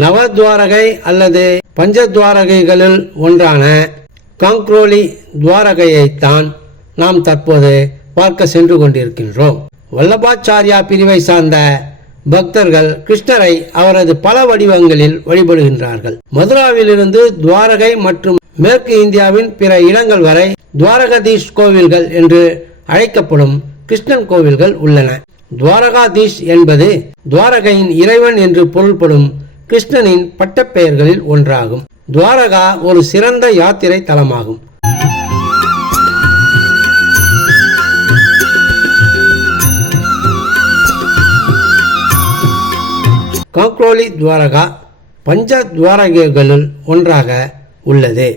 நவத்வாரகை அல்லது பஞ்சத்வாரகைகளில் ஒன்றான காங்க்ரோலி துவாரகையைத்தான் நாம் தற்போது பார்க்க சென்று கொண்டிருக்கின்றோம். வல்லபாச்சாரியா பிரிவை சார்ந்த பக்தர்கள் கிருஷ்ணரை அவரது பல வடிவங்களில் வழிபடுகின்றார்கள். மதுராவிலிருந்து துவாரகை மற்றும் மேற்கு இந்தியாவின் பிற இடங்கள் வரை துவாரகாதீஷ் கோவில்கள் என்று அழைக்கப்படும் கிருஷ்ணன் கோவில்கள் உள்ளன. துவாரகாதீஷ் என்பது துவாரகையின் இறைவன் என்று பொருள்படும் கிருஷ்ணனின் பட்டப்பெயர்களில் ஒன்றாகும். துவாரகா ஒரு சிறந்த யாத்திரை தலமாகும். காக்ரோலி துவாரகா பஞ்ச துவாரகைகளுள் ஒன்றாக உள்ளது.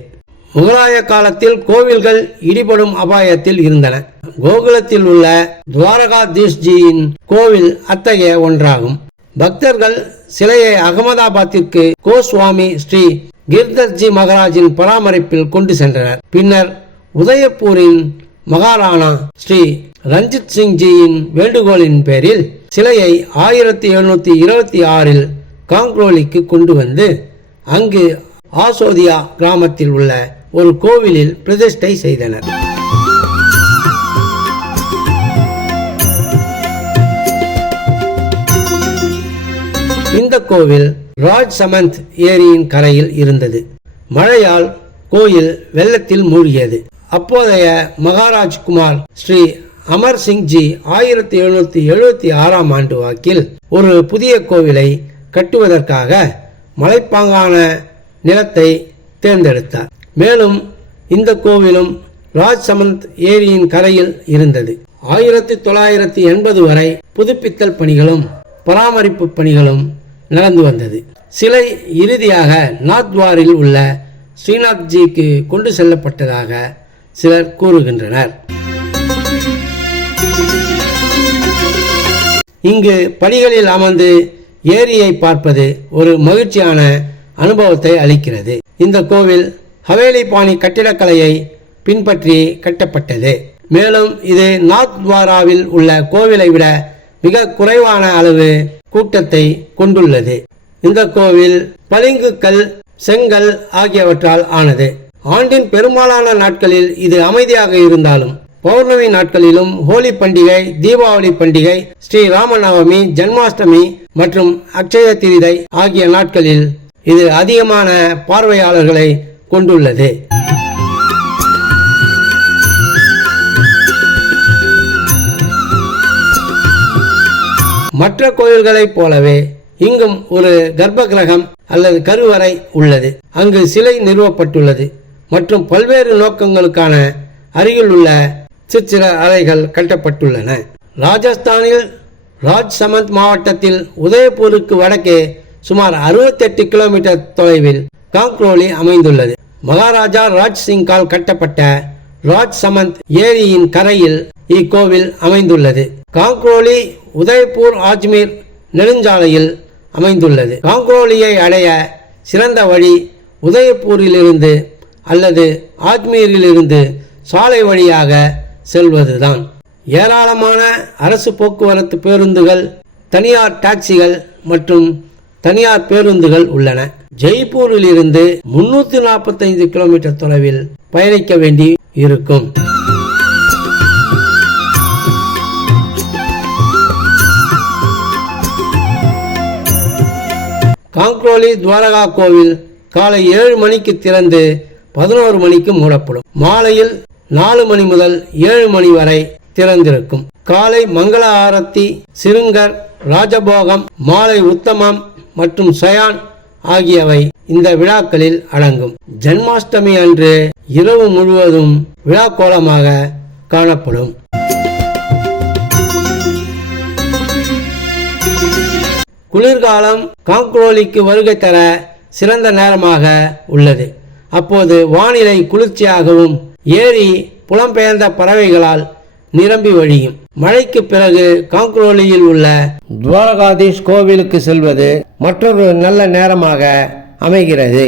முகலாய காலத்தில் கோவில்கள் இடிபடும் அபாயத்தில் இருந்தன. கோகுலத்தில் உள்ள துவாரகாதீஷ்ஜியின் கோவில் அத்தகைய ஒன்றாகும். பக்தர்கள் சிலையை அகமதாபாத்திற்கு கோஸ்வாமி ஸ்ரீ கிர்தர்ஜி மகாராஜின் பராமரிப்பில் கொண்டு சென்றனர். பின்னர் உதயபூரின் மகாராணா ஸ்ரீ ரஞ்சித் சிங்ஜியின் வேண்டுகோளின் பேரில் சிலையை ஆயிரத்தி எழுநூத்தி இருபத்தி ஆறில் காங்க்ரோலிக்கு கொண்டு வந்து அங்கு ஆசோதியா கிராமத்தில் உள்ள ஒரு கோவிலில் பிரதிஷ்டை செய்தனர். இந்த கோவில் ராஜ் சமந்த் ஏரியின் கரையில் இருந்தது. மழையால் கோயில் வெள்ளத்தில் மூழ்கியது. அப்போதைய மகாராஜ்குமார் ஸ்ரீ அமர் சிங்ஜி ஆயிரத்தி எழுநூத்தி எழுபத்தி ஆறாம் ஆண்டு வாக்கில் ஒரு புதிய கோவிலை கட்டுவதற்காக மலைப்பாங்கான நிலத்தை தேர்ந்தெடுத்தார். மேலும் இந்த கோவிலும் ராஜ் சமந்த் ஏரியின் கரையில் இருந்தது. ஆயிரத்தி தொள்ளாயிரத்தி எண்பது வரை புதுப்பித்தல் பணிகளும் பராமரிப்பு பணிகளும் நடந்து வந்தது. சிலை இறுதியாக நாத்வாரில் உள்ள ஸ்ரீநாத்ஜிக்கு கொண்டு செல்லப்பட்டதாக சிலர் கூறுகின்றனர். இங்கு படிகளில் அமர்ந்து ஏரியை பார்ப்பது ஒரு மகிழ்ச்சியான அனுபவத்தை அளிக்கிறது. இந்த கோவில் ஹவேலி பாணி கட்டிடக்கலையை பின்பற்றி கட்டப்பட்டது. மேலும் இது நாத்வாராவில் உள்ள கோவிலை விட மிக குறைவான அளவு கூட்டத்தை கொண்டுள்ளது. இந்த கோவில் பளிங்குக்கல் செங்கல் ஆகியவற்றால் ஆனது. ஆண்டின் பெரும்பாலான நாட்களில் இது அமைதியாக இருந்தாலும் பௌர்ணமி நாட்களிலும் ஹோலி பண்டிகை தீபாவளி பண்டிகை ஸ்ரீ ராமநவமி ஜன்மாஷ்டமி மற்றும் அக்ஷய திருதை ஆகிய நாட்களில் இது அதிகமான பார்வையாளர்களை கொண்டுள்ளது. மற்ற கோயில்களைப் போலவே இங்கும் ஒரு கர்ப்ப கிரகம் அல்லது கருவறை உள்ளது. அங்கு சிலை நிறுவப்பட்டுள்ளது. மற்றும் பல்வேறு நோக்கங்களுக்கான அருகில் உள்ள சிற்சில அறைகள் கட்டப்பட்டுள்ளன. ராஜஸ்தானில் ராஜ் சமந்த் மாவட்டத்தில் உதயபூருக்கு வடக்கே சுமார் 68 கிலோமீட்டர் தொலைவில் காங்க்ரோலி அமைந்துள்ளது. மகாராஜா ராஜ் சிங்கால் கட்டப்பட்ட ராஜ் சமந்த் ஏரியின் கரையில் இக்கோவில் அமைந்துள்ளது. காங்க்ரோலி உதய்பூர் ஆஜ்மீர் நெடுஞ்சாலையில் அமைந்துள்ளது. காங்க்ரோலியை அடைய சிறந்த வழி உதயப்பூரிலிருந்து அல்லது ஆஜ்மீரிலிருந்து சாலை வழியாக செல்வதுதான். ஏராளமான அரசு போக்குவரத்து பேருந்துகள் தனியார் டாக்ஸிகள் மற்றும் தனியார் பேருந்துகள் உள்ளன. ஜெய்ப்பூரிலிருந்து முன்னூற்றி நாற்பத்தைந்து கிலோமீட்டர் தொலைவில் பயணிக்க வேண்டி இருக்கும் காங்க்ரோலி துவாரகா கோவில் காலை ஏழு மணிக்கு திறந்து பதினோரு மணிக்கு மூடப்படும். மாலையில் நாலு மணி முதல் ஏழு மணி வரை திறந்திருக்கும். காலை மங்கள ஆரத்தி சிருங்கர் ராஜபோகம் மாலை உத்தமம் மற்றும் சயான் ஆகியவை இந்த விழாக்களில் அடங்கும். ஜன்மாஷ்டமி அன்று இரவு முழுவதும் விழா கோலமாக காணப்படும். குளிர்காலம் காங்க்ரோலிக்கு வருகை தர சிறந்த நேரமாக உள்ளது. அப்போது வானிலை குளிர்ச்சியாகவும் ஏரி புலம்பெயர்ந்த பறவைகளால் நிரம்பி வழியும். மழைக்கு பிறகு காங்க்ரோலியில் உள்ள துவாரகாதீஷ் கோவிலுக்கு செல்வது மற்றொரு நல்ல நேரமாக அமைகிறது.